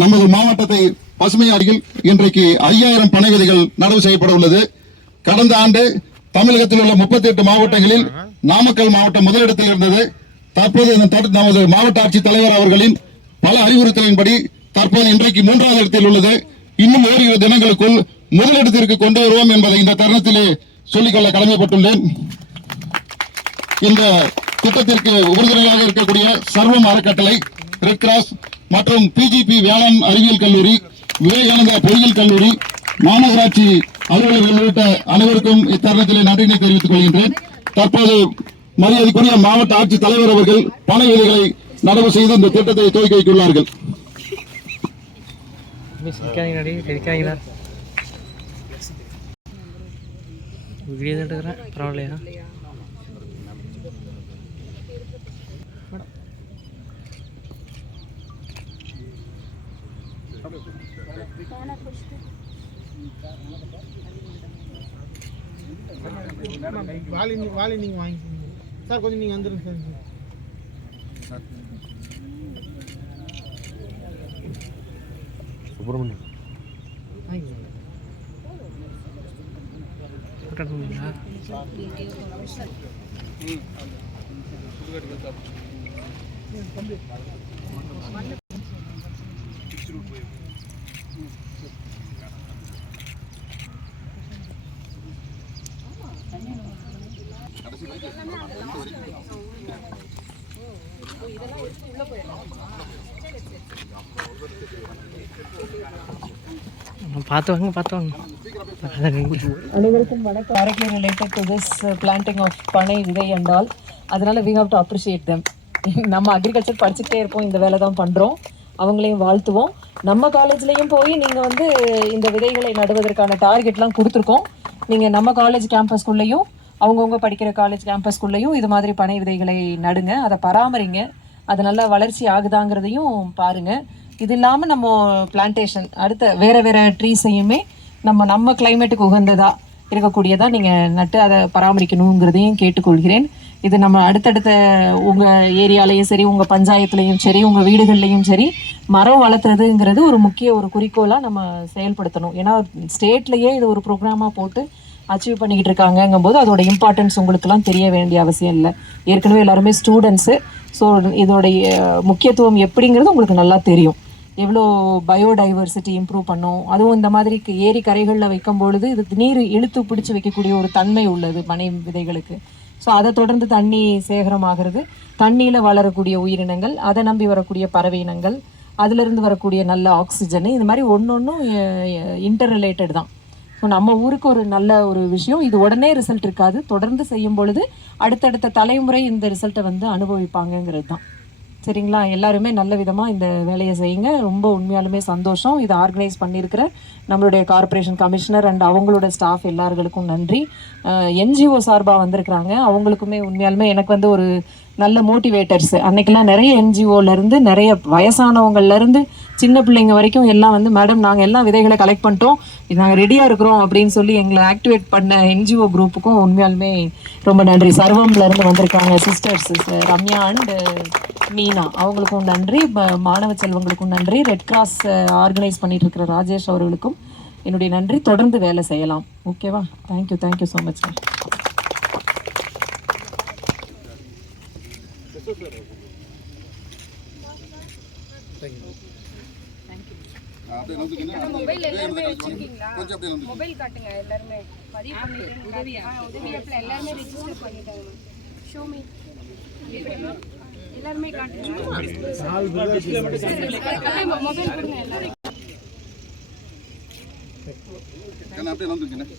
நமது மாவட்டத்தை பசுமையாடியில் இன்றைக்கு 5000 பனை விதைகள் நடவு செய்யப்பட உள்ளது. கடந்த ஆண்டு தமிழகத்தில் உள்ள 38 மாவட்டங்களில் நாமக்கல் மாவட்டம் முதலிடத்தில் இருந்தது. தற்போது நமது மாவட்ட ஆட்சித் தலைவர் அவர்களின் பல அறிவுறுத்தலின்படி தற்போது இன்றைக்கு 3வது இடத்தில் உள்ளது. இன்னும் ஓரிரு தினங்களுக்குள் முதலிடத்திற்கு கொண்டு வருவோம் என்பதை இந்த தருணத்திலே சொல்லிக்கொள்ள கடமைப்பட்டுள்ளேன். இந்த திட்டத்திற்கு உறுதுணையாக இருக்கக்கூடிய சர்வம் அறக்கட்டளை, ரெட் கிராஸ் மற்றும் பிஜிபி வேளாண் அறிவியல் கல்லூரி, விவேகானந்தா பொறியியல் கல்லூரி, மாநகராட்சி அலுவலர்கள் உள்ளிட்ட அனைவருக்கும் இத்தருணத்திலே நன்றினை தெரிவித்துக் கொள்கின்றேன். தற்போது மரியாதைக்குரிய மாவட்ட ஆட்சித் தலைவர் அவர்கள் பனை விதைகளை நடவு செய்து இந்த திட்டத்தை துவக்கி வைத்துள்ளார்கள். பரவாயில்லையா? வாலி நீங்க வாங்கிக்கோங்க சார். கொஞ்சம் நீங்க வந்துருங்க சார். சுப்பிரமணியம் அனைவருக்கும் வணக்கம். directly related to this planting of பனை விதை என்றால் அதனால we have to appreciate them. நம்ம அக்ரிகல்ச்சர் படிச்சுக்கிட்டே இருப்போம், இந்த வேலை தான் பண்ணுறோம், அவங்களையும் வாழ்த்துவோம். நம்ம காலேஜ்லேயும் போய் நீங்கள் வந்து இந்த விதைகளை நடுவதற்கான டார்கெட்லாம் கொடுத்துருக்கோம். நீங்கள் நம்ம காலேஜ் கேம்பஸ்குள்ளேயும் அவங்கவுங்க படிக்கிற காலேஜ் கேம்பஸ்குள்ளேயும் இது மாதிரி பனை விதைகளை நடுங்க, அதை பராமரிங்க, அது நல்லா வளர்ச்சி ஆகுதாங்கிறதையும் பாருங்கள். இது இல்லாமல் நம்ம பிளான்டேஷன் அடுத்த வேறு ட்ரீஸையுமே நம்ம கிளைமேட்டுக்கு உகந்ததாக இருக்கக்கூடியதாக நீங்கள் நட்டு அதை பராமரிக்கணுங்கிறதையும் கேட்டுக்கொள்கிறேன். இது நம்ம அடுத்தடுத்த உங்கள் ஏரியாலையும் சரி, உங்கள் பஞ்சாயத்துலேயும் சரி, உங்கள் வீடுகள்லையும் சரி மரம் வளர்த்துறதுங்கிறது ஒரு முக்கிய ஒரு குறிக்கோளாக நம்ம செயல்படுத்தணும். ஏன்னா ஸ்டேட்லேயே இது ஒரு ப்ரோக்ராமாக போட்டு அச்சீவ் பண்ணிக்கிட்டு இருக்காங்கங்கும் போது அதோட இம்பார்ட்டன்ஸ் உங்களுக்கெல்லாம் தெரிய வேண்டிய அவசியம் இல்லை. ஏற்கனவே எல்லாருமே ஸ்டூடெண்ட்ஸு. ஸோ இதோடைய முக்கியத்துவம் எப்படிங்கிறது உங்களுக்கு நல்லா தெரியும். எவ்வளோ பயோடைவர்சிட்டி இம்ப்ரூவ் பண்ணும். அதுவும் இந்த மாதிரி ஏரி கரைகளில் வைக்கும் பொழுது இது நீர் இழுத்து பிடிச்சி வைக்கக்கூடிய ஒரு தன்மை உள்ளது பனை விதைகளுக்கு. ஸோ அதை தொடர்ந்து தண்ணி சேகரமாகிறது, தண்ணியில் வளரக்கூடிய உயிரினங்கள், அதை நம்பி வரக்கூடிய பறவை இனங்கள், அதிலிருந்து வரக்கூடிய நல்ல ஆக்சிஜனு, இது மாதிரி ஒன்றும் இன்டர் ரிலேட்டட் தான். ஸோ நம்ம ஊருக்கு ஒரு நல்ல ஒரு விஷயம். இது உடனே ரிசல்ட் இருக்காது, தொடர்ந்து செய்யும் பொழுது அடுத்தடுத்த தலைமுறை இந்த ரிசல்ட்டை வந்து அனுபவிப்பாங்கங்கிறது தான். சரிங்களா? எல்லாருமே நல்ல விதமாக இந்த வேலையை செய்யுங்க. ரொம்ப உண்மையாலுமே சந்தோஷம். இதை ஆர்கனைஸ் பண்ணியிருக்கிற நம்மளுடைய கார்ப்பரேஷன் கமிஷனர் அண்ட் அவங்களோட ஸ்டாஃப் எல்லார்களுக்கும் நன்றி. என்ஜிஓ சார்பாக வந்திருக்கிறாங்க, அவங்களுக்குமே உண்மையாலுமே எனக்கு வந்து ஒரு நல்ல மோட்டிவேட்டர்ஸ். அன்றைக்கெல்லாம் நிறைய என்ஜிஓலேருந்து நிறைய வயசானவங்கள்லேருந்து சின்ன பிள்ளைங்க வரைக்கும் எல்லாம் வந்து மேடம் நாங்கள் எல்லாம் விதைகளை கலெக்ட் பண்ணிட்டோம், இது நாங்கள் ரெடியாக இருக்கிறோம் அப்படின்னு சொல்லி எங்களை ஆக்டிவேட் பண்ண என்ஜிஓ குரூப்புக்கும் உண்மையாலுமே ரொம்ப நன்றி. சர்வம்லேருந்து வந்திருக்காங்க சிஸ்டர்ஸ் ரம்யா அண்ட் மீனா, அவங்களுக்கும் நன்றி. மாணவ செல்வங்களுக்கும் நன்றி. ரெட் கிராஸ் ஆர்கனைஸ் பண்ணிட்டு இருக்கிற ராஜேஷ் அவர்களுக்கும் என்னுடைய நன்றி. தொடர்ந்து வேலை செய்யலாம். ஓகேவா? Thank you so much sir. Mobile எல்லாமே வச்சிருக்கீங்களா? மொபைல் காட்டுங்க. எல்லாரும் பதிவு பண்ணிட்டு உதவி ஆப்ல எல்லாரும் ரெஜிஸ்டர் பண்ணிட்டாங்க. ஷோ மீ எல்லாருமே காட்டுங்க மொபைல் கொடுங்க எல்லாரும் அப்படியே வந்துருக்கேன்.